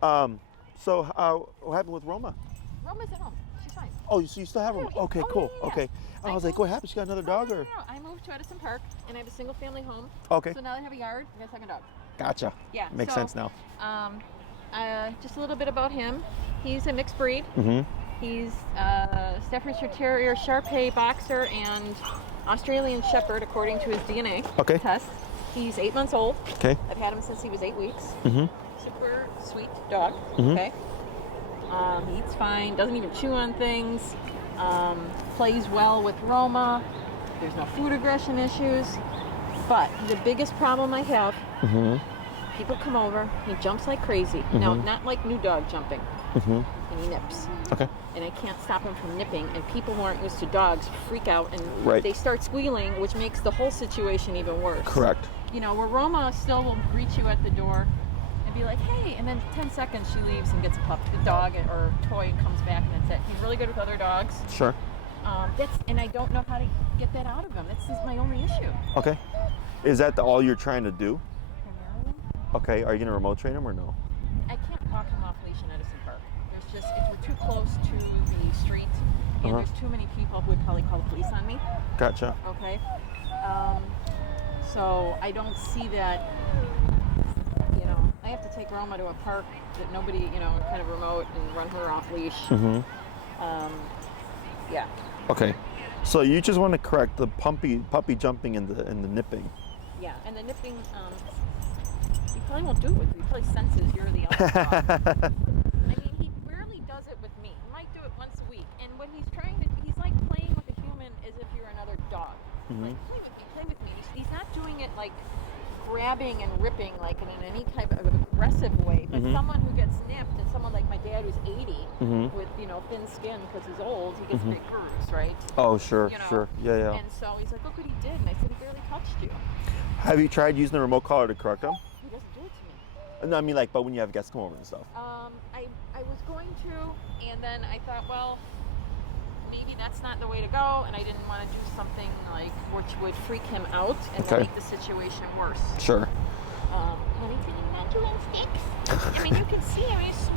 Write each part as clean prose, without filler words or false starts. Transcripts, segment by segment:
So what happened with Roma? Roma's at home. She's fine. Oh, so you still have Roma? Yeah. Okay, Oh, cool. yeah. Okay. I was like, what happened? She got another dog or? No. I moved to Edison Park, and I have a single family home. Okay. So now I have a yard. I got a second dog. Gotcha. Yeah. Makes sense now. Just a little bit about him. He's a mixed breed. Mm-hmm. He's Staffordshire Terrier, Shar-Pei Boxer, and Australian Shepherd, according to his DNA test. He's 8 months old. Okay. I've had him since he was 8 weeks. Mm-hmm. Super sweet dog. Mm-hmm. Okay. He eats fine. Doesn't even chew on things. Plays well with Roma. There's no food aggression issues. But the biggest problem I have, people come over, he jumps like crazy. Now, not like new dog jumping. And he nips. Okay. And I can't stop him from nipping. And people who aren't used to dogs freak out and they start squealing, which makes the whole situation even worse. Correct. You know, where Roma still will greet you at the door and be like, hey, and then 10 seconds she leaves and gets a dog or toy and comes back, and that's it. He's really good with other dogs. Sure. And I don't know how to get that out of him. That's just my only issue. Okay. Is that all you're trying to do? Primarily. Okay. Are you going to remote train him or no? I can't walk him off leash in Edison Park. There's just, we're too close to the street, and there's too many people who would probably call the police on me. Gotcha. Okay. So I don't see that, you know, I have to take Roma to a park that nobody, you know, kind of remote and run her off leash. Yeah. Okay. So you just want to correct the puppy jumping and the nipping. Yeah, and the nipping, he probably won't do it with you. He probably senses you're the other dog. I mean, he rarely does it with me. He might do it once a week. And when he's trying to, he's like playing with a human as if you're another dog. Like, play with me, play with me. He's not doing it like grabbing and ripping like in any type of aggressive way. But someone who gets nipped, and someone like my dad who's 80 with, you know, thin skin because he's old, he gets a big bruise, right? Oh, sure, You know? sure. Yeah. And so he's like, look what he did. And I said, he barely touched you. Have you tried using the remote collar to correct him? He doesn't do it to me. No, I mean, like, but when you have guests come over and stuff. I was going to, and then I thought, well, maybe that's not the way to go, and I didn't want to do something like which would freak him out and make the situation worse. Sure. Honey, can you not do on sticks? I mean, you can see him. He's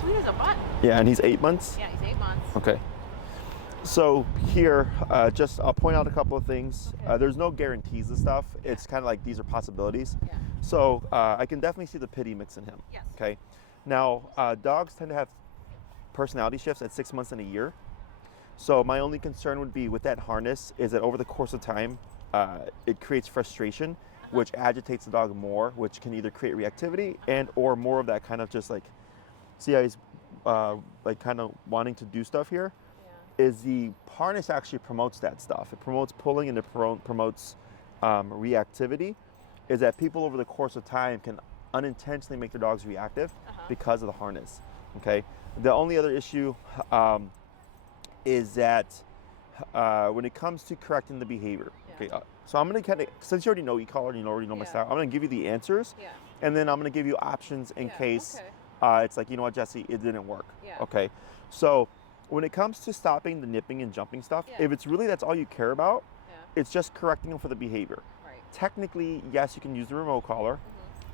sweet as a button. Yeah, and he's 8 months? Yeah, he's 8 months. Okay. So here, I'll point out a couple of things. Okay. There's no guarantees and stuff. It's kind of like these are possibilities. Yeah. So I can definitely see the pity mix in him. Yes. Okay. Now, dogs tend to have personality shifts at 6 months and a year. So my only concern would be with that harness is that over the course of time, it creates frustration, which agitates the dog more, which can either create reactivity and or more of that kind of just like, see how he's like kind of wanting to do stuff here? Is the harness actually promotes that stuff. It promotes pulling and it promotes reactivity. Is that people over the course of time can unintentionally make their dogs reactive because of the harness. Okay. The only other issue is that when it comes to correcting the behavior. Okay. So I'm gonna kind of, since you already know e-collar, you already know my style, I'm gonna give you the answers, and then I'm gonna give you options in case it's like, you know what, Jesse, it didn't work. Okay. So when it comes to stopping the nipping and jumping stuff, if it's really that's all you care about, it's just correcting them for the behavior. Technically, yes, you can use the remote collar.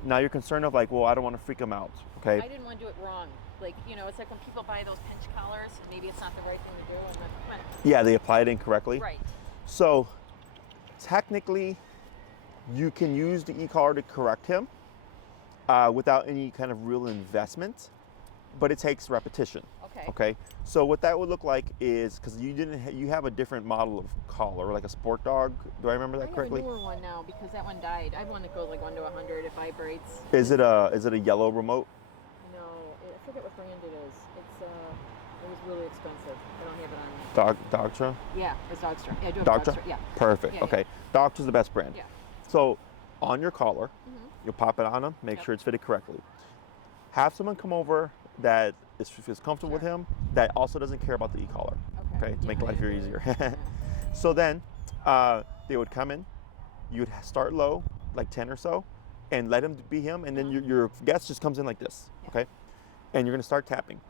Now you're concerned of like, well, I don't want to freak them out. Okay. I didn't want to do it wrong. Like, you know, it's like when people buy those pinch collars, maybe it's not the right thing to do. And then, yeah, they apply it incorrectly. Right. So technically, you can use the e-collar to correct him without any kind of real investment, but it takes repetition. Okay. So what that would look like is, because you have a different model of collar, like a sport dog. Do I remember that correctly? I have a newer one now because that one died. I have one that goes like 1 to 100. It vibrates. Is it a yellow remote? No, I forget what brand it is. It was really expensive. I don't have it on. Dogtra? Yeah, it's Dogtra. Yeah, I do have Dogtra? Dogtra. Yeah. Perfect. Yeah, okay. Dogtra's the best brand. Yeah. So on your collar, you'll pop it on him, make sure it's fitted correctly. Have someone come over that is comfortable with him, that also doesn't care about the e-collar. Okay, to make life very easier. So then they would come in, you would start low, like 10 or so, and let him be him, and then your guest just comes in like this, okay? And you're gonna start tapping.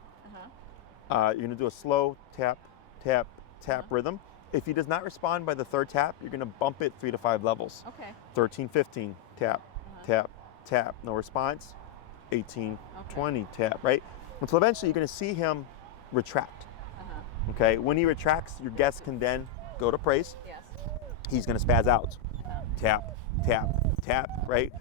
You're gonna do a slow tap, tap, tap rhythm. If he does not respond by the third tap, you're gonna bump it 3 to 5 levels. Okay. 13, 15, tap, tap, tap, no response, 18, Okay. 20, tap, right? Until eventually you're going to see him retract. Uh-huh. Okay, when he retracts, your guest can then go to praise. Yes. He's going to spaz out. Uh-huh. Tap, tap, tap, right?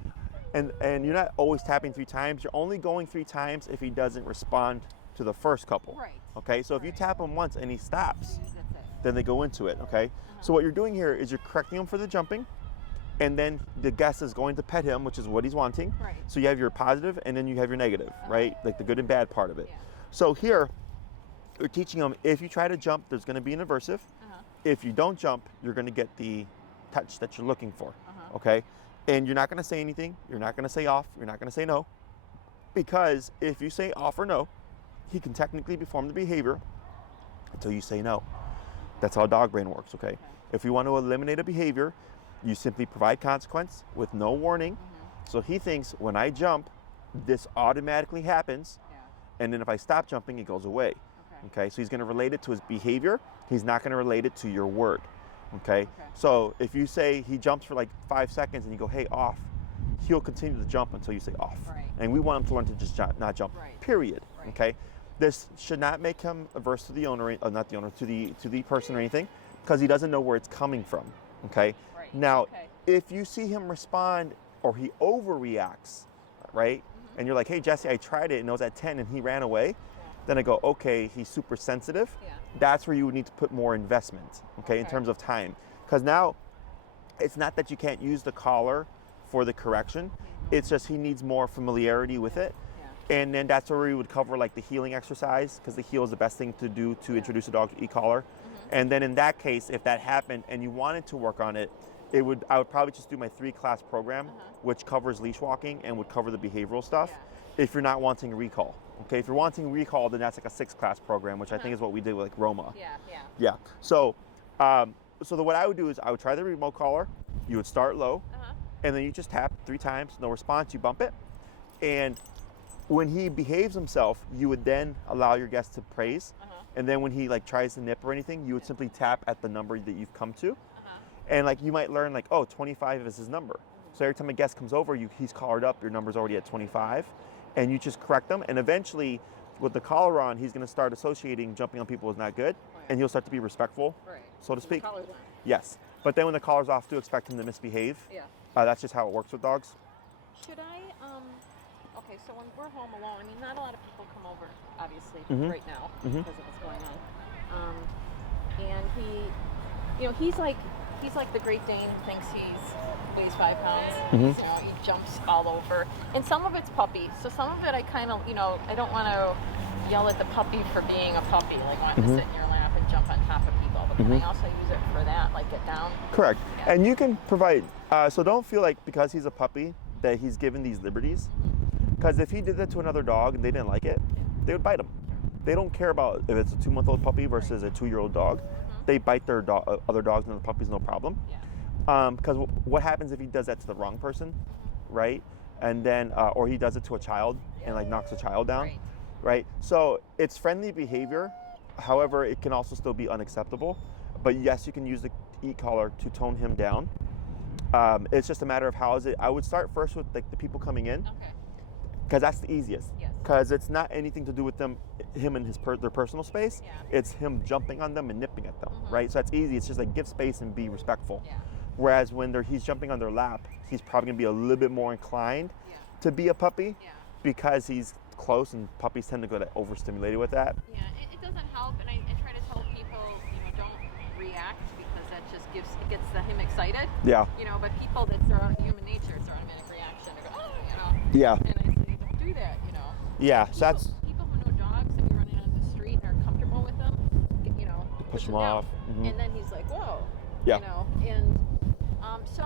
And you're not always tapping 3 times. You're only going 3 times if he doesn't respond to the first couple. Right. Okay, so if you Right. tap him once and he stops, That's it. then they go into it, okay? So what you're doing here is you're correcting him for the jumping, and then the guest is going to pet him, which is what he's wanting. Right. So you have your positive and then you have your negative, right? Like the good and bad part of it. Yeah. So here, we're teaching him, if you try to jump, there's gonna be an aversive. Uh-huh. If you don't jump, you're gonna get the touch that you're looking for, Uh-huh. okay? And you're not gonna say anything, you're not gonna say off, you're not gonna say no, because if you say off or no, he can technically perform the behavior until you say no. That's how dog brain works, okay? If you want to eliminate a behavior, you simply provide consequence with no warning. So he thinks when I jump, this automatically happens, Yeah. and then if I stop jumping, it goes away. Okay, so he's going to relate it to his behavior. He's not going to relate it to your word. Okay, so if you say he jumps for like 5 seconds and you go, hey, off, he'll continue to jump until you say off. Right. And we want him to learn to just not jump. Right. Period. Right. Okay, this should not make him averse to the owner, not the owner, to the person or anything, because he doesn't know where it's coming from. Okay. Right. Now, Okay. if you see him respond or he overreacts, right, and you're like, hey, Jesse, I tried it and it was at 10 and he ran away, then I go, okay, he's super sensitive. Yeah. That's where you would need to put more investment, okay, in Okay. terms of time. Because now it's not that you can't use the collar for the correction, it's just he needs more familiarity with it. Yeah. And then that's where we would cover like the healing exercise, because the heel is the best thing to do to introduce a dog to e-collar. And then in that case, if that happened and you wanted to work on it, I would probably just do my 3-class program, which covers leash walking and would cover the behavioral stuff. If you're not wanting recall, okay. If you're wanting recall, then that's like a 6-class program, which I think is what we did with like Roma. Yeah. Yeah. Yeah. So, what I would do is I would try the remote collar. You would start low, and then you just tap 3 times. No response, you bump it, and when he behaves himself, you would then allow your guest to praise. And then when he like tries to nip or anything, you would simply tap at the number that you've come to. And like you might learn like, oh, 25 is his number. So every time a guest comes over, he's collared up, your number's already at 25. And you just correct them. And eventually, with the collar on, he's gonna start associating jumping on people is not good. And he'll start to be respectful, so to speak. Collar's on. Yes. But then when the collar's off, do expect him to misbehave. Yeah. That's just how it works with dogs. Should I, okay, so when we're home alone, I mean, not a lot of people come over, obviously, Mhm. right now, Mhm. because of what's going on. And he's like the Great Dane who thinks weighs 5 pounds. Mhm. He jumps all over. And some of it's puppy, so some of it I kind of, I don't want to yell at the puppy for being a puppy, like wanting to sit in your lap and jump on top of people, but can I also use it for that, like get down? Correct. Yeah. And you can provide, so don't feel like because he's a puppy that he's given these liberties. Because if he did that to another dog and they didn't like it, they would bite him. They don't care about if it's a 2-month-old puppy versus a 2-year-old dog. They bite their other dogs and other puppies, no problem. Yeah. Because what happens if he does that to the wrong person, right? And then, or he does it to a child and like knocks a child down, right? So it's friendly behavior. However, it can also still be unacceptable. But yes, you can use the e-collar to tone him down. It's just a matter of how is it. I would start first with like the people coming in, Okay. because that's the easiest. Yes. Because it's not anything to do with him and their personal space. Yeah. It's him jumping on them and nipping at them, right? So that's easy. It's just like give space and be respectful. Yeah. Whereas when he's jumping on their lap, he's probably gonna be a little bit more inclined to be a puppy because he's close, and puppies tend to get overstimulated with that. Yeah, it doesn't help, and I try to tell people, don't react because that just gets him excited. Yeah. But people, that's their human nature, it's their automatic reaction. They go, oh, Yeah. And I say, don't do that, Yeah. So that's people who know dogs and you're running on the street and are comfortable with them, push him down. off. And then he's like, whoa. Yeah. And so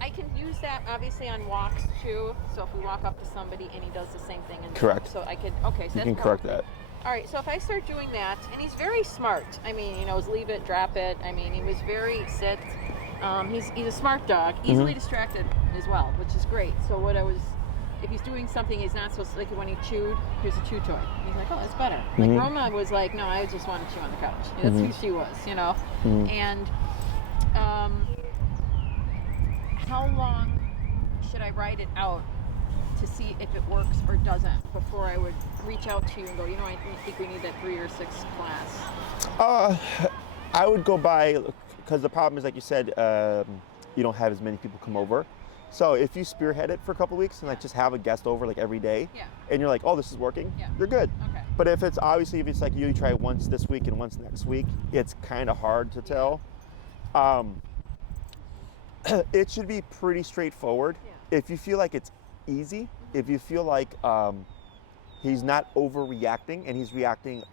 I can use that obviously on walks too. So if we walk up to somebody and he does the same thing, and Correct. So I could, okay, so You that's can correct more- that. All right, so if I start doing that, and he's very smart. I mean, his leave it, drop it. I mean, he was very sit. He's a smart dog, easily distracted as well, which is great. So if he's doing something he's not supposed to, like when he chewed, here's a chew toy. He's like, oh, that's better. Like Roma was like, no, I just want to chew on the couch. That's who she was, And how long should I ride it out to see if it works or doesn't before I would reach out to you and go, you know, I think we need that 3 or 6 class? I would go by, because the problem is, like you said, you don't have as many people come over. So if you spearhead it for a couple of weeks and like just have a guest over like every day, and you're like, oh, this is working, you're good. Okay. But if it's like you try once this week and once next week, it's kind of hard to tell. It should be pretty straightforward. If you feel like it's easy, if you feel like he's not overreacting and he's reacting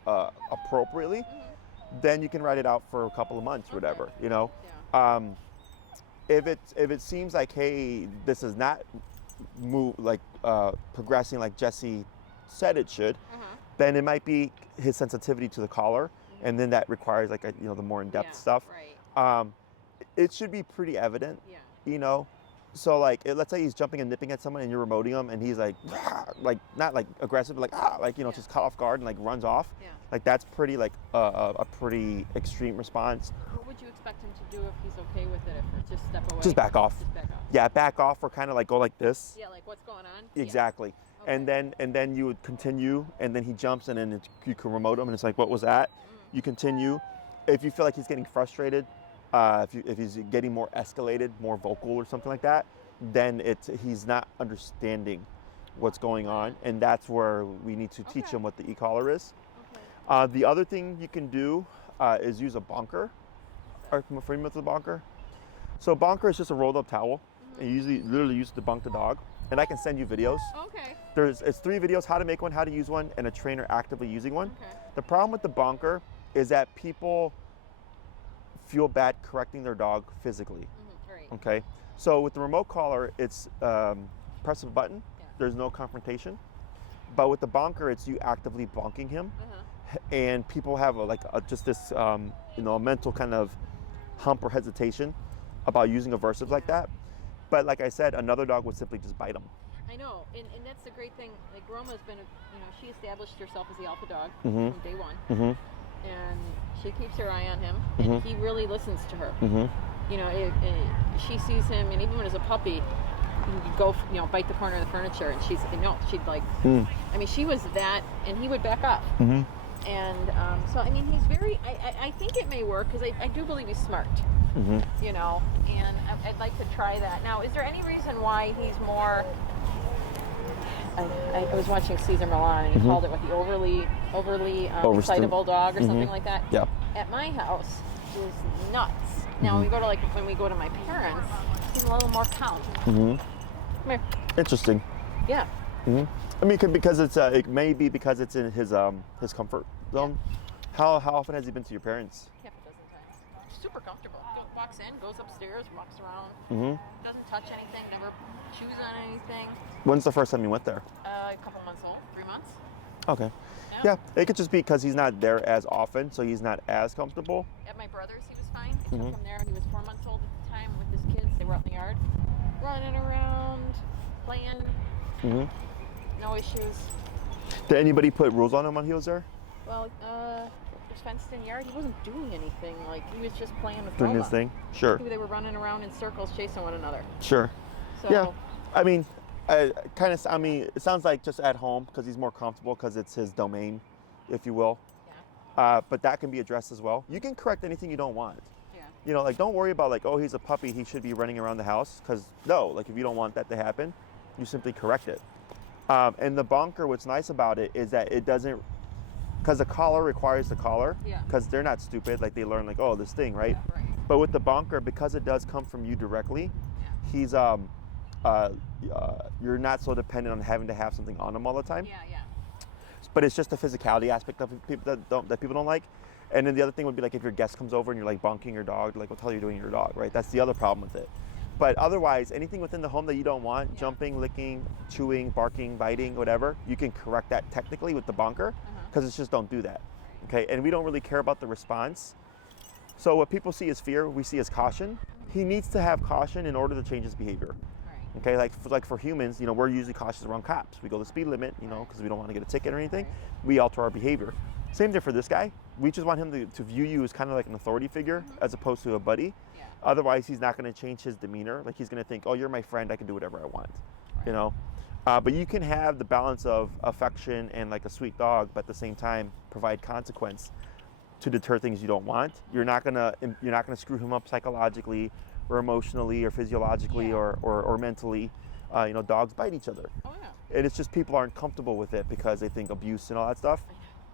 appropriately, then you can write it out for a couple of months or whatever, you know. If it seems like, hey, this is not progressing like Jesse said it should, then it might be his sensitivity to the collar, and then that requires like the more in-depth stuff. Right. It should be pretty evident, you know. So like, let's say he's jumping and nipping at someone, and you're remoting him, and he's like, like not like aggressive, but like just caught off guard and like runs off. Like that's pretty like a pretty extreme response. What would you expect him to do if he's okay with it? If it's just step away? Just back off. Just back off. Yeah, back off, or kind of like go like this. Yeah, like what's going on? Exactly. Okay. And then you would continue, and then he jumps, and then you can remote him, and it's like, what was that? You continue. If you feel like he's getting frustrated, if he's getting more escalated, more vocal or something like that, then he's not understanding what's going on, and that's where we need to teach him what the e-collar is. The other thing you can do is use a bonker. Are you familiar with the bonker? So bonker is just a rolled up towel, and you literally use it to bunk the dog. And I can send you videos. Okay. It's 3 videos: how to make one, how to use one, and a trainer actively using one. Okay. The problem with the bonker is that people feel bad correcting their dog physically. Right. Okay. So with the remote collar, it's press a button. There's no confrontation. But with the bonker, it's you actively bonking him, and people have just this a mental kind of hump or hesitation about using aversive like that. But like I said, another dog would simply just bite him. I know, and that's the great thing. Like Roma's been, she established herself as the alpha dog from day one, and she keeps her eye on him, and he really listens to her. You know, she sees him, and even when he was a puppy, he'd go, bite the corner of the furniture, and she'd like, I mean, she was that, and he would back up. And so, I mean, he's very, I think it may work, because I do believe he's smart. You know, and I'd like to try that. Now, is there any reason why he's more, I was watching Caesar Milan, and he called it the overly excitable dog or something like that. Yeah. At my house, is nuts. Now, when we go to my parents, he's a little more calm. Come here. Interesting. Yeah. I mean, it may be because it's in his comfort zone. How often has he been to your parents? Half a dozen times. Super comfortable. Walks in, goes upstairs, walks around. Doesn't touch anything, never chews on anything. When's the first time you went there? A couple months old, 3 months. Okay. Yeah, it could just be because he's not there as often, so he's not as comfortable. At my brother's, he was fine. I took him there. He was 4 months old at the time with his kids. They were out in the yard, running around, playing. No issues. Did anybody put rules on him when he was there? Well, it was fenced in yard. He wasn't doing anything. Like, he was just playing with Doing Roma. his thing? Sure. They were running around in circles, chasing one another. Sure. So, yeah. I mean, it sounds like just at home, because he's more comfortable, because it's his domain, if you will. Yeah. But that can be addressed as well. You can correct anything you don't want. Yeah. You know, like, don't worry about like, oh, he's a puppy, he should be running around the house, because no, like, if you don't want that to happen, you simply correct it. And the bonker, what's nice about it is that it doesn't, because the collar requires the collar, because they're not stupid, like they learn like, oh, this thing, right? Yeah, right. But with the bonker, because it does come from you directly, he's you're not so dependent on having to have something on him all the time. Yeah. But it's just the physicality aspect of people that people don't like. And then the other thing would be like if your guest comes over and you're like bonking your dog, like what the hell are you doing to your dog, right? That's the other problem with it. But otherwise, anything within the home that you don't want, jumping, licking, chewing, barking, biting, whatever, you can correct that technically with the bonker, because it's just don't do that. Okay, and we don't really care about the response. So what people see as fear, we see as caution. He needs to have caution in order to change his behavior. Okay, like for humans, we're usually cautious around cops. We go the speed limit, because we don't want to get a ticket or anything. We alter our behavior. Same thing for this guy. We just want him to view you as kind of like an authority figure as opposed to a buddy. Otherwise, he's not going to change his demeanor. Like, he's going to think, oh, you're my friend, I can do whatever I want. But you can have the balance of affection and like a sweet dog, but at the same time provide consequence to deter things you don't want. You're not gonna screw him up psychologically or emotionally or physiologically or mentally. You know, dogs bite each other. Oh yeah. And it's just people aren't comfortable with it because they think abuse and all that stuff.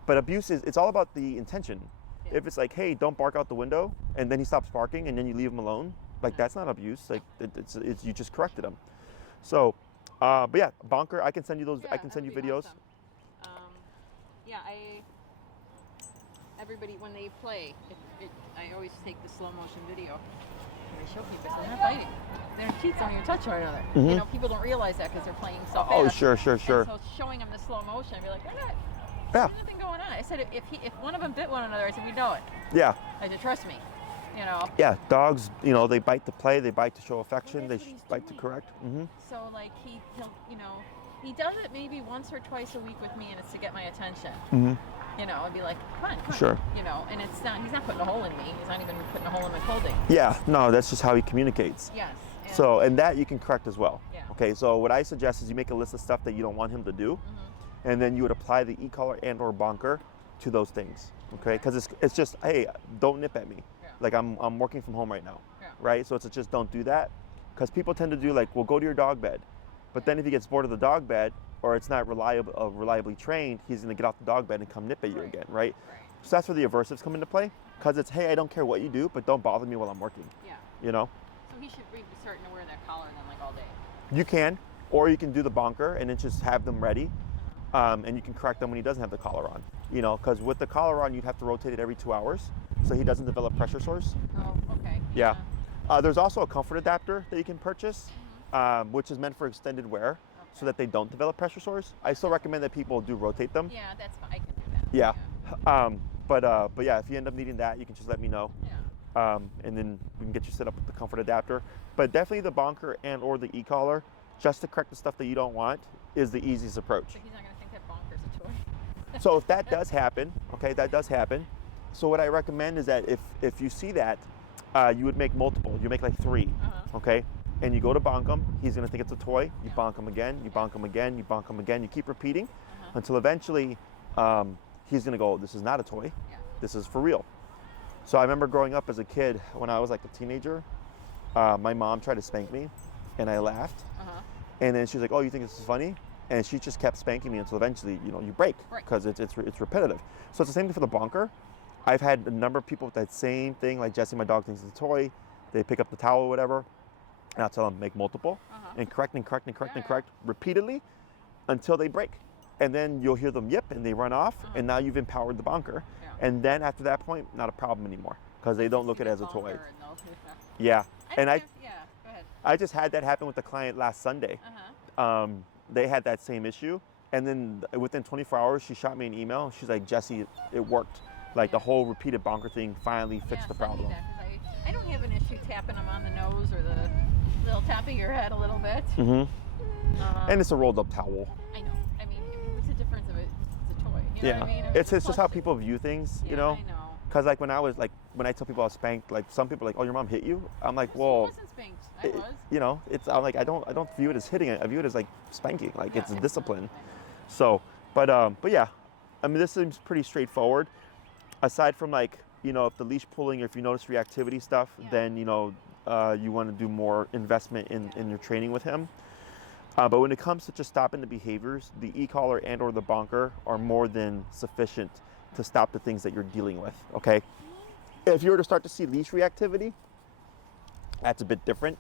But abuse it's all about the intention. Yeah. If it's like, hey, don't bark out the window, and then he stops barking, and then you leave him alone, like that's not abuse. Like it's you just corrected him. So, but yeah, bonker. I can send you those. Yeah, I can send you that'd be videos. awesome. Yeah, everybody when they play, I always take the slow motion video. And I show people, so they're not fighting. Their teeth don't even touch one another. Mhm. You know, people don't realize that because they're playing so fast. Oh, sure. And so showing them the slow motion, I'd be like, they're not. Yeah. There's nothing going on. I said, if one of them bit one another, I said, we know it. Yeah. I said, trust me. You know. Yeah, dogs, you know, they bite to play, they bite to show affection, Well, they that's what he's bite to doing. correct. Mm-hmm. So like he'll you know, he does it maybe once or twice a week with me, and it's to get my attention. Mm-hmm. You know, I'd be like, come on. Sure. You know, and he's not putting a hole in me. He's not even putting a hole in my clothing. Yeah, no, that's just how he communicates. Yes. So, and that you can correct as well. Yeah. Okay, so what I suggest is you make a list of stuff that you don't want him to do, and then you would apply the e-collar and or bonker to those things. Okay, because it's just, hey, don't nip at me. Yeah. Like I'm working from home right now, Yeah. right? So it's just don't do that, because people tend to do like, well, go to your dog bed, but then if he gets bored of the dog bed or it's not reliably trained, he's gonna get off the dog bed and come nip at you Right. again, right? Right. So that's where the aversives come into play, because it's, hey, I don't care what you do, but don't bother me while I'm working. Yeah. You know, So he should be starting to wear that collar then like all day. you can, or you can do the bonker and then just have them ready, and you can correct them when he doesn't have the collar on. You know, because with the collar on, you'd have to rotate it every 2 hours, so he doesn't develop pressure sores. Oh, okay. Yeah. There's also a comfort adapter that you can purchase, which is meant for extended wear, so that they don't develop pressure sores. I still recommend that people do rotate them. Yeah, that's fine. I can do that. Yeah. But yeah, if you end up needing that, you can just let me know, Yeah. and then we can get you set up with the comfort adapter. But definitely the bonker and or the e-collar, just to correct the stuff that you don't want, is the easiest approach. But he's not gonna think that bonker's a toy. So if that does happen, okay, that does happen. So what I recommend is that if you see that, you would make multiple. You make like 3, okay? And you go to bonk him. He's gonna think it's a toy. You bonk him again. You bonk him again. You bonk him again. You keep repeating until eventually he's gonna go, this is not a toy. Yeah. This is for real. So I remember growing up as a kid, when I was like a teenager, my mom tried to spank me, and I laughed. And then she's like, oh, you think this is funny? And she just kept spanking me until eventually, you know, you break, Right. because it's repetitive. So it's the same thing for the bonker. I've had a number of people with that same thing, like Jesse, my dog, thinks it's a toy. They pick up the towel or whatever, and I'll tell them make multiple, and correct repeatedly until they break. And then you'll hear them yip and they run off, and now you've empowered the bonker. Yeah. And then after that point, not a problem anymore, because they don't look at it as a toy. Bonker and they'll- Yeah. And yeah, go ahead. I just had that happen with the client last Sunday. They had that same issue, and then within 24 hours, she shot me an email. She's like, Jesse, it worked. Like the whole repeated bonker thing finally fixed the problem. Send me that, 'cause I don't have an issue tapping them on the nose or the little tapping your head a little bit. And it's a rolled up towel. I know. I mean, what's the difference of it? It's a toy. You know Yeah. what I mean? It's just how plastic. people view things, Yeah, you know? I know. Because like when I tell people I was spanked, like some people are like, oh, your mom hit you? I'm like, I well, wasn't spanked. I was. you know, I'm like, I don't view it as hitting it. I view it as like spanking, like it's a Yeah. discipline. So, but yeah, I mean, this seems pretty straightforward. Aside from like, you know, if the leash pulling or if you notice reactivity stuff, Yeah. then, you know, you want to do more investment in your training with him. But when it comes to just stopping the behaviors, the e-collar and or the bonker are more than sufficient to stop the things that you're dealing with, okay? If you were to start to see leash reactivity, that's a bit different.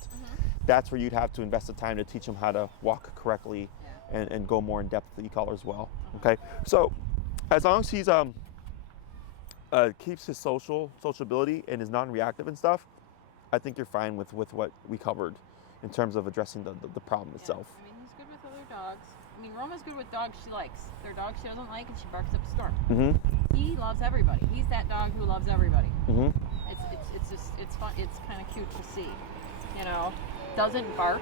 That's where you'd have to invest the time to teach him how to walk correctly and go more in depth with the e-collar as well, okay? So as long as he's keeps his sociability and is non-reactive and stuff, I think you're fine with what we covered in terms of addressing the problem itself. I mean, he's good with other dogs. I mean, Roma's good with dogs she likes. There are dogs she doesn't like, and she barks up a storm. He loves everybody. He's that dog who loves everybody. It's just it's fun. It's kind of cute to see. You know, doesn't bark.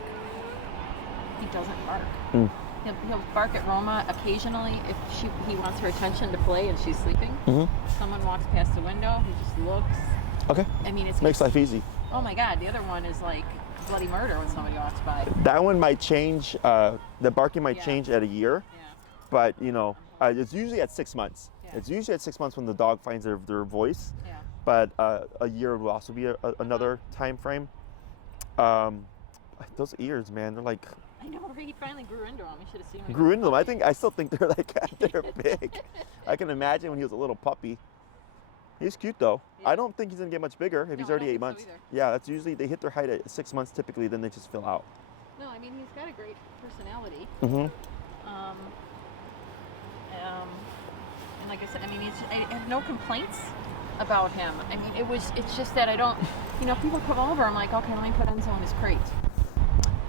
He doesn't bark. He'll bark at Roma occasionally if he wants her attention to play and she's sleeping. Someone walks past the window, he just looks. Okay. I mean, it's Makes life easy. Oh my God, the other one is like bloody murder when somebody walks by. That one might change. The barking might Yeah. change at a year, Yeah. but you know, it's usually at 6 months. Yeah. It's usually at 6 months when the dog finds their voice. Yeah. But a year will also be another time frame. Those ears, man, they're like I know, he finally grew into them. You should have seen him. grew into them. I still think they're like they're big. I can imagine when he was a little puppy. He's cute though. Yeah. I don't think he's gonna get much bigger if No, he's I already don't 8 think so months. either. Yeah, that's usually they hit their height at 6 months typically. Then they just fill out. No, I mean, he's got a great personality. Mm-hmm. And like I said, I mean, I have no complaints about him. I mean, it's just that I don't, people come over, I'm like, okay, let me put Enzo in his crate.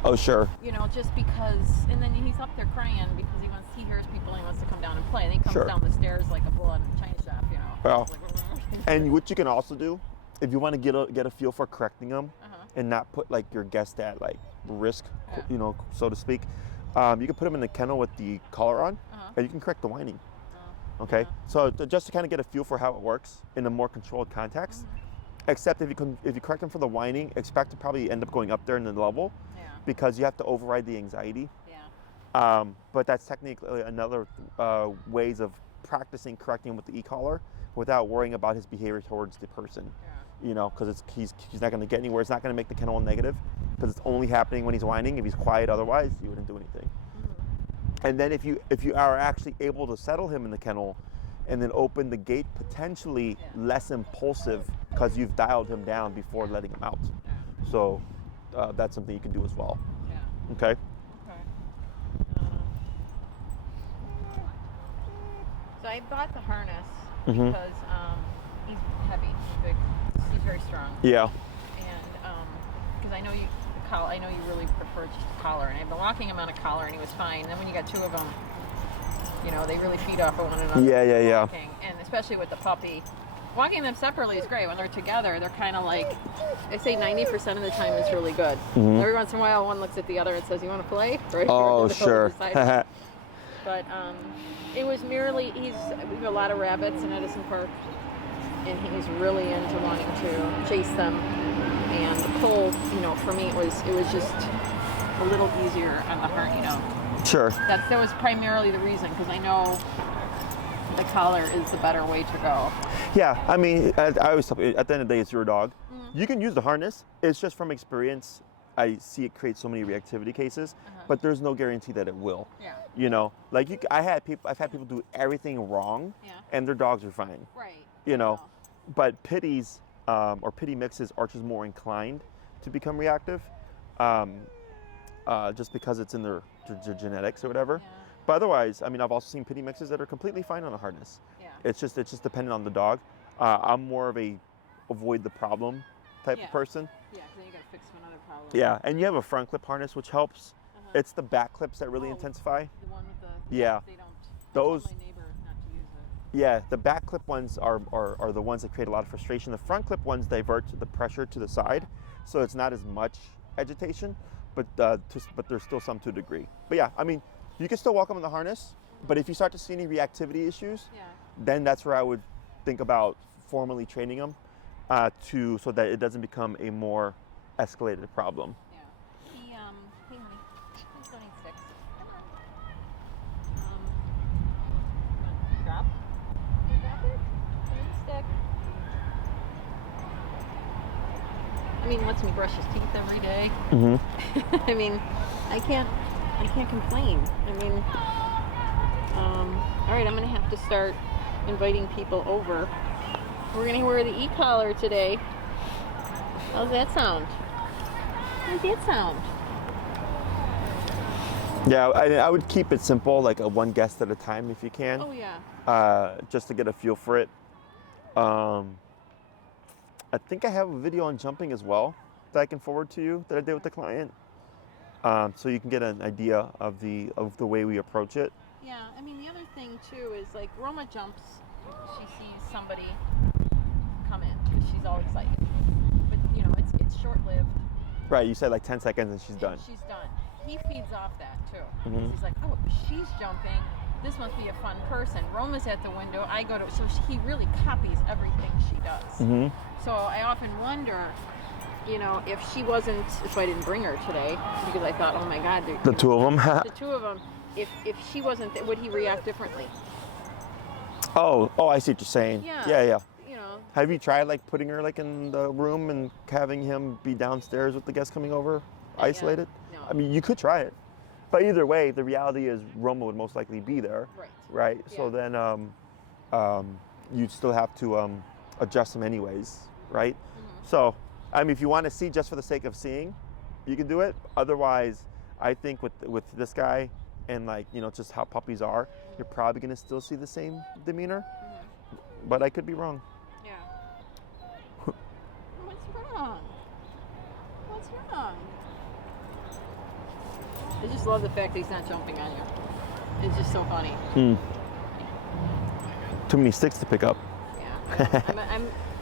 Oh sure. Just because, and then he's up there crying because he hears people and he wants to come down and play. And he comes Sure. down the stairs like a bull in a Chinese shop, Well, Like, and what you can also do, if you want to get a feel for correcting them uh-huh. and not put like your guest at like risk, Yeah. so to speak, you can put them in the kennel with the collar on, Uh-huh. and you can correct the whining. Oh, Okay, yeah. so just to kind of get a feel for how it works in a more controlled context. Except if you correct them for the whining, expect to probably end up going up there in the level Yeah. because you have to override the anxiety. Yeah. But that's technically another ways of practicing correcting with the e-collar without worrying about his behavior towards the person. Yeah. Because he's not going to get anywhere. It's not going to make the kennel negative because it's only happening when he's whining. If he's quiet, otherwise, he wouldn't do anything. And then if you are actually able to settle him in the kennel and then open the gate, potentially less impulsive because you've dialed him down before letting him out. Yeah. So that's something you can do as well. Yeah. Okay. Okay. So I bought the harness Mhm. because he's heavy, he's big, he's very strong, Yeah. and because I know you really prefer just a collar, and I've been walking him on a collar, and he was fine. Then when you got two of them, they really feed off of one another. Yeah. Walking, and especially with the puppy. Walking them separately is great. When they're together, they're kind of like, I say 90% of the time is really good. Mhm. Every once in a while, one looks at the other and says, "You want to play?" Right? Oh, Or the sure. side. But it was merely, we have a lot of rabbits in Edison Park, and he's really into wanting to chase them. And the pull, for me, it was just a little easier on the heart, Sure. That was primarily the reason, because I know the collar is the better way to go. Yeah, I mean, I always tell people, at the end of the day, it's your dog. Mm-hmm. You can use the harness. It's just from experience, I see it create so many reactivity cases, but there's no guarantee that it will. Yeah. Like I've had people do everything wrong, Yeah. and their dogs are fine. Right. But pitties or pitty mixes are just more inclined to become reactive, just because it's in their genetics or whatever. Yeah. But otherwise, I mean, I've also seen pitty mixes that are completely fine on a harness. Yeah. It's just dependent on the dog. I'm more of a avoid the problem type Yeah. of person. Yeah, because then you got to fix another problem. Yeah, and you have a front clip harness which helps. Uh-huh. It's the back clips that really Oh. intensify. The one with the. Yeah. They don't. I Those. told my neighbor not to use it. Yeah, the back clip ones are the ones that create a lot of frustration. The front clip ones divert the pressure to the side, so it's not as much agitation, but there's still some to a degree. But yeah, I mean, you can still walk them in the harness, but if you start to see any reactivity issues, Yeah. then that's where I would think about formally training them so that it doesn't become a more escalated problem. Yeah. Hey honey, please don't eat sticks. Come on. Drop. Drop it. Eat a stick. I mean, lets me brush his teeth every day. Mm-hmm. I mean, I can't complain. I mean, all right, I'm gonna have to start inviting people over. We're gonna wear the e-collar today. How's that sound? How's that sound? Yeah, I would keep it simple, like a one guest at a time if you can. Oh yeah. Just to get a feel for it. I think I have a video on jumping as well that I can forward to you that I did with the client, so you can get an idea of the way we approach it. Yeah, I mean the other thing too is like Roma jumps, she sees somebody come in, she's all excited, but it's short-lived. Right, you said like 10 seconds and she's done. She's done. He feeds off that too. Mhm. He's like, oh, she's jumping. This must be a fun person. Roma's at the window. I go to, so he really copies everything she does. Mm-hmm. So I often wonder, you know, if I didn't bring her today, because I thought, oh my God, The two of them. the two of them, if she wasn't, would he react differently? Oh, I see what you're saying. Yeah. Yeah. You know. Have you tried like putting her like in the room and having him be downstairs with the guests coming over, isolated? No. I mean, you could try it, but either way, the reality is Roma would most likely be there. Right. Right. Yeah. So then, you'd still have to adjust them anyways, right? Mm-hmm. So, I mean, if you want to see just for the sake of seeing, you can do it. Otherwise, I think with this guy and like, you know, just how puppies are, you're probably gonna still see the same demeanor. Mm-hmm. But I could be wrong. Yeah. What's wrong? What's wrong? I just love the fact that he's not jumping on you. It's just so funny. Too many sticks to pick up. Yeah.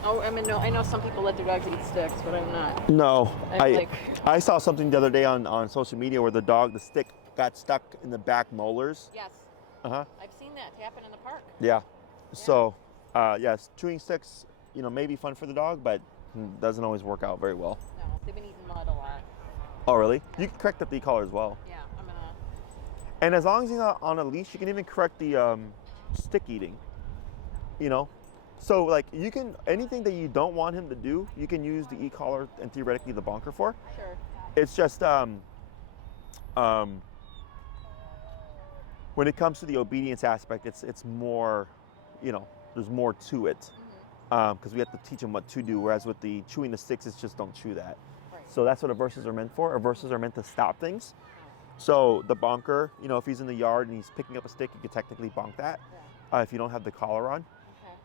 I know some people let their dogs eat sticks, but I'm not. No, I I saw something the other day on social media where the stick got stuck in the back molars. Yes. Uh-huh. I've seen that happen in the park. Yeah. So, yes, chewing sticks, you know, may be fun for the dog, but doesn't always work out very well. No, they've been eating mud a lot. Oh, really? You can correct the e-collar as well. Yeah, I'm gonna. And as long as he's not on a leash, you can even correct the stick eating. You know? So, like, you can, anything that you don't want him to do, you can use the e-collar and theoretically the bonker for. Sure. It's just, when it comes to the obedience aspect, it's more, you know, there's more to it. Because we have to teach him what to do, whereas with the chewing the sticks, it's just don't chew that. Right. So that's what aversives are meant for. Aversives are meant to stop things. So the bonker, you know, if he's in the yard and he's picking up a stick, you could technically bonk that if you don't have the collar on.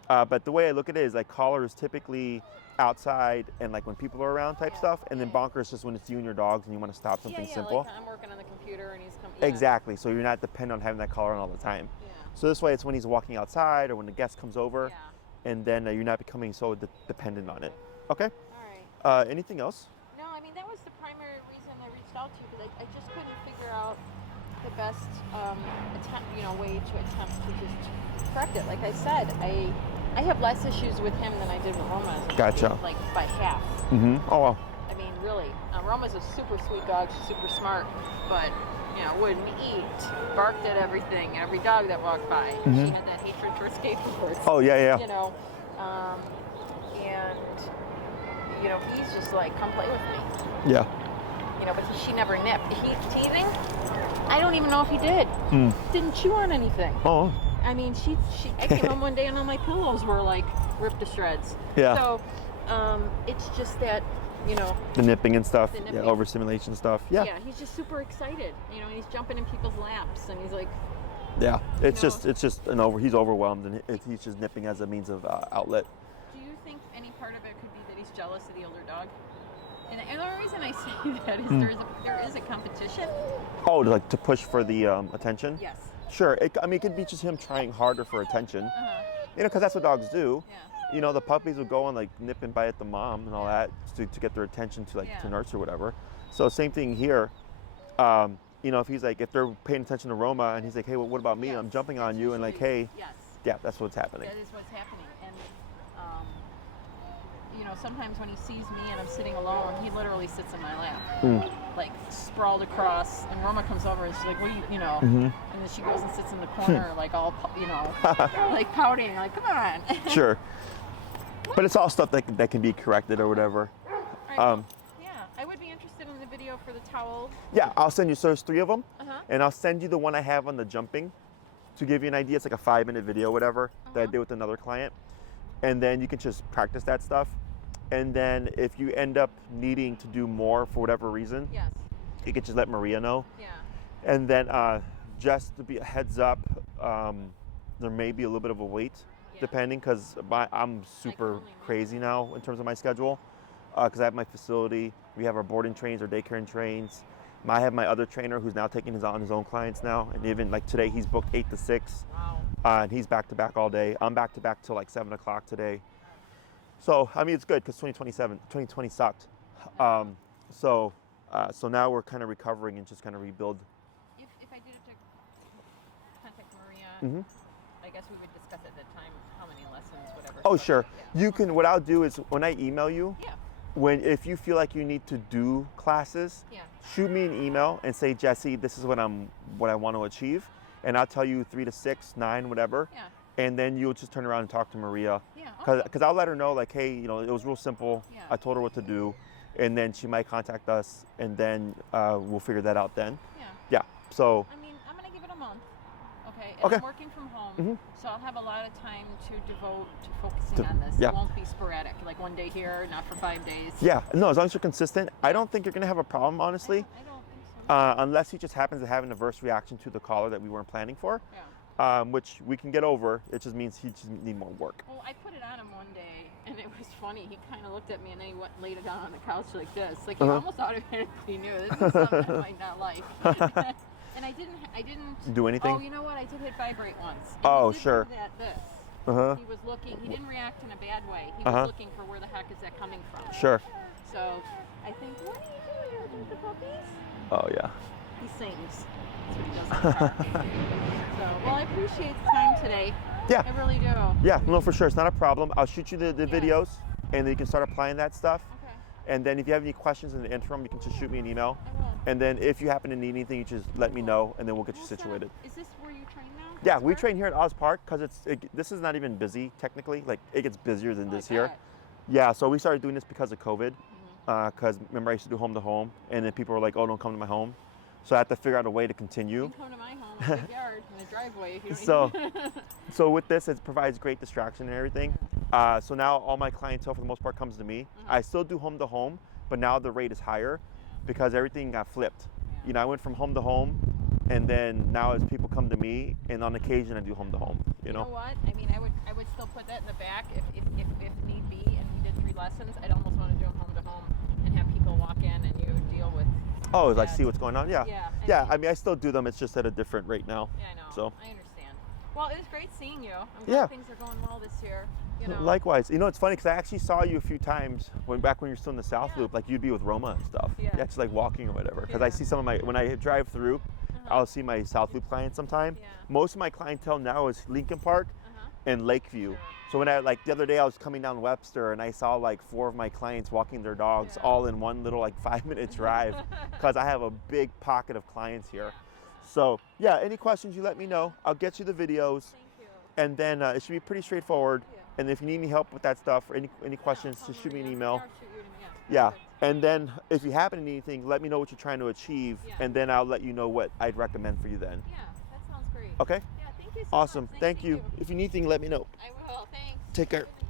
Okay. But the way I look at it is like collar is typically outside and like when people are around type stuff, and then bonker is just when it's you and your dogs and you want to stop something simple. Like I'm working on the computer and he's coming. Exactly. So you're not dependent on having that collar on all the time. Yeah. So this way, it's when he's walking outside or when the guest comes over, Yeah. and then you're not becoming so dependent on it. Okay. All right. Anything else? No, I mean that was the primary reason I reached out to you because I just couldn't figure out the best way to attempt to just correct it. Like I said, I have less issues with him than I did with Roma. Gotcha. Like by half. Mm-hmm. Oh wow. I mean, really. Roma's a super sweet dog. She's super smart, but you know, wouldn't eat, barked at everything, every dog that walked by. Mm-hmm. She had that hatred for skateboards. Oh yeah. You know, and you know, he's just like, come play with me. Yeah. You know, but she never nipped. He teething? I don't even know if he did. Didn't chew on anything. Oh. I mean, I came home one day and all my pillows were like ripped to shreds. Yeah. So, it's just that, you know. The nipping and stuff. The nipping. Yeah, overstimulation stuff. Yeah. Yeah, he's just super excited. You know, and he's jumping in people's laps and he's like. Yeah. It's know. just he's overwhelmed and he's just nipping as a means of outlet. Do you think any part of it could be that he's jealous of the older dog? And the reason I say that is there is a competition. Oh, like to push for the attention? Yes. Sure. It could be just him trying harder for attention. You know, because that's what dogs do. Yeah. You know, the puppies would go and like nip and bite at the mom and all that to get their attention to to nurse or whatever. So same thing here. You know, if they're paying attention to Roma and he's like, hey, well, what about me? Yes. I'm jumping on you and like, hey. Yes. Yeah, that's what's happening. That is what's happening. And, you know, sometimes when he sees me and I'm sitting alone, he literally sits in my lap, like sprawled across. And Roma comes over and she's like, what do you know? And then she goes and sits in the corner, like all, you know, like pouting, like, come on. Sure. But it's all stuff that can be corrected or whatever. Right, yeah, I would be interested in the video for the towel. Yeah, I'll send you. So there's 3 of them. Uh-huh. And I'll send you the one I have on the jumping to give you an idea. It's like a 5-minute video, whatever, that I did with another client. And then you can just practice that stuff. And then if you end up needing to do more for whatever reason, Yes. you can just let Maria know. Yeah. And then just to be a heads up, there may be a little bit of a wait, depending, because I'm super crazy now in terms of my schedule. Because I have my facility, we have our boarding trains, our daycare and trains. I have my other trainer who's now taking his own clients now, and even like today he's booked 8 to 6, and he's back to back all day. I'm back to back till like 7 o'clock today. So I mean it's good because 2020 sucked. So now we're kind of recovering and just kind of rebuild. If I did have to contact Maria, I guess we would discuss at that time how many lessons, whatever. Oh sure, Yeah. you can. What I'll do is when I email you. Yeah. if you feel like you need to do classes, Yeah. shoot me an email and say, Jesse, this is what I want to achieve, and I'll tell you 3 to 6, 9, whatever. Yeah. And then you'll just turn around and talk to Maria. Yeah. Okay. Because I'll let her know, like, hey, you know, it was real simple. Yeah. I told her what to do, and then she might contact us, and then we'll figure that out then. Yeah. Yeah. So. I mean, I'm gonna give it a month. Okay. And Okay. I'm working from home, Mhm. so I'll have a lot of time to devote to focusing on this. Yeah. It won't be sporadic, like one day here, not for 5 days. Yeah. No, as long as you're consistent, I don't think you're gonna have a problem, honestly. I don't think so. Unless he just happens to have an adverse reaction to the collar that we weren't planning for, Yeah. which we can get over. It just means he just need more work. Well, I put it on him one day, and it was funny. He kind of looked at me, and then he went and laid it down on the couch like this. Like he almost automatically knew this is something I might not like. And I didn't. Do anything? Oh, you know what? I did hit vibrate once. And Oh, he did sure. do this. Uh-huh. He was looking. He didn't react in a bad way. He Uh-huh. was looking for where the heck is that coming from. Sure. So I think, what are you doing with the puppies? Oh yeah. He sings. That's what he does in the car. So, well, I appreciate the time today. Yeah. I really do. Yeah. No, for sure. It's not a problem. I'll shoot you the Yeah. videos, and then you can start applying that stuff. Okay. And then if you have any questions in the interim, you can just shoot me an email. I will. And then if you happen to need anything, you just let me know, and then we'll get you Well, Sam, situated. Is this where you train now? Yeah, This we park? train here at Oz Park because this is not even busy technically. Like it gets busier than Oh, this I here. bet. Yeah, so we started doing this because of COVID. Mhm. Because remember I used to do home to home, and then people were like, "Oh, don't come to my home." So I had to figure out a way to You continue. can come to my home, a big yard, in the driveway. If you don't So- need- So with this, it provides great distraction and everything. So now all my clientele for the most part comes to me. I still do home to home, but now the rate is higher because everything got flipped. You know, I went from home to home, and then now as people come to me, and on occasion I do home to home. You You know know? what? I mean, I would still put that in the back if need be. If you did 3 lessons, I'd almost want to do them home to home and have people walk in and you deal with. Oh, like that. see what's going on? Yeah. Yeah. Yeah. I mean, I still do them. It's just at a different rate now. Yeah, I know. So. I understand. Well, it was great seeing you. I'm glad Yeah. things are going well this year. You know. Likewise. You know, it's funny because I actually saw you a few times back when you're still in the South Yeah. Loop, like you'd be with Roma and stuff. Yeah. Just like walking or whatever. Because I Yeah. see some of when I drive through, I'll see my South Loop clients sometime. Yeah. Most of my clientele now is Lincoln Park and Lakeview. Sure. So when like the other day I was coming down Webster and I saw like 4 of my clients walking their dogs Yeah. all in one little like 5-minute drive because I have a big pocket of clients here. So yeah, any questions you let me know. I'll get you the videos. Thank you. And then it should be pretty straightforward. Yeah. And if you need any help with that stuff or any questions, I'll just shoot me an I'll email. shoot you an email. Yeah. Perfect. And then if you happen to need anything, let me know what you're trying to achieve, Yeah. and then I'll let you know what I'd recommend for you then. Yeah, that sounds great. Okay? Yeah, thank you so Awesome. much. Thank you. If you need anything, let me know. I will. Thanks. Take care. Good to